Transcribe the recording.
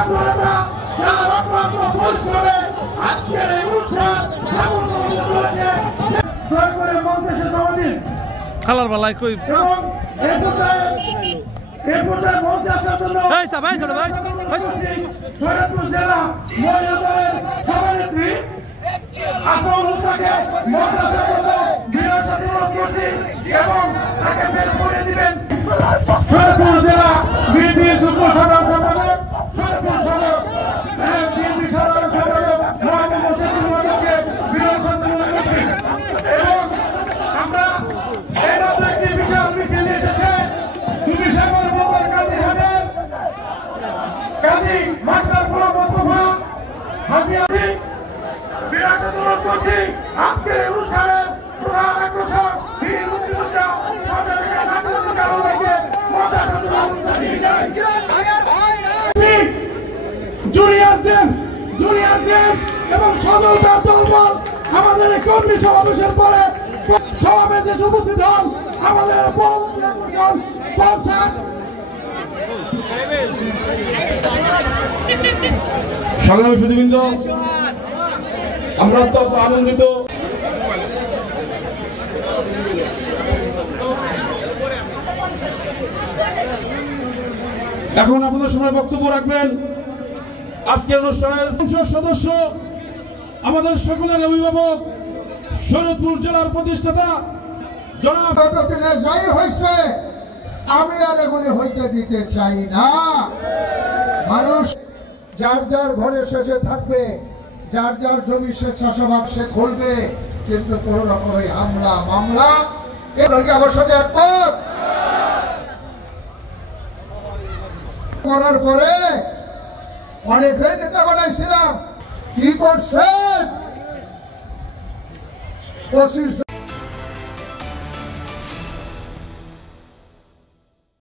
ছাত্রনেতা যারা অক্লান্ত পরিশ্রমে আজকের এই অনুষ্ঠান দয়া করে মঞ্চে এসে জমা দিন। খালার বেলায় কই এবং এই পর্যায়ে মঞ্চে আসার জন্য শরীয়তপুর জেলা মহিলা দলের সভানেত্রী আসল হুসাকে মঞ্চে আসার জন্য বিনয়ের সাথে অনুরোধ করছি এবং তাকে পেশ করে দিবেন শরীয়তপুর জেলা বিএনপি যুগ্ম সাধারণ সম্পাদক শরীয়তপুর সদর বিএনপি সাধারণ সম্পাদক মোহাম্মদ মোশাররফ হোসেনকে বিনয়ের সাথে অনুরোধ করছি। এবং আমরা এই রাতে একটি বিশাল মিছিল নিয়ে এসেছে দুর্বিসাগর মোবাইল কাজীহাটের কাজী মাস্টার গোলাম মোস্তফা হাজিয়াজি বিরাট অনুরোধ করছি আজকের এই অনুষ্ঠানে প্রধান আকর্ষণ বীর মুক্তিযোদ্ধা সরকারের স্বাধীনতা কালকে জুনিয়র জেমস এবং সজলদার দলবল আমাদের এই কর্মী সমাবেশের পরে সমাবেশে উপস্থিত হন আমাদের সংগ্রামী সুধীবৃন্দ, আমরা অত্যন্ত আনন্দিত এখন আপনাদের সময় বক্তব্য রাখবেন আজকের অনুষ্ঠানের সংসদ সদস্য আমাদের সকলের অভিভাবক শরীয়তপুর জেলার প্রতিষ্ঠাতা জনাব যাই হয়েছে আমি আর এগুলি হইতে দিতে চাই না। মানুষ যার যার ঘরে শেষে থাকবে, যার যার জমি স্বেচ্ছাসেবক সে খুলবে, কিন্তু কোন রকমের হামলা মামলা আমার সাথে একমত করার পরে অনেক নেতা বানাইছিলাম। কি করছেন?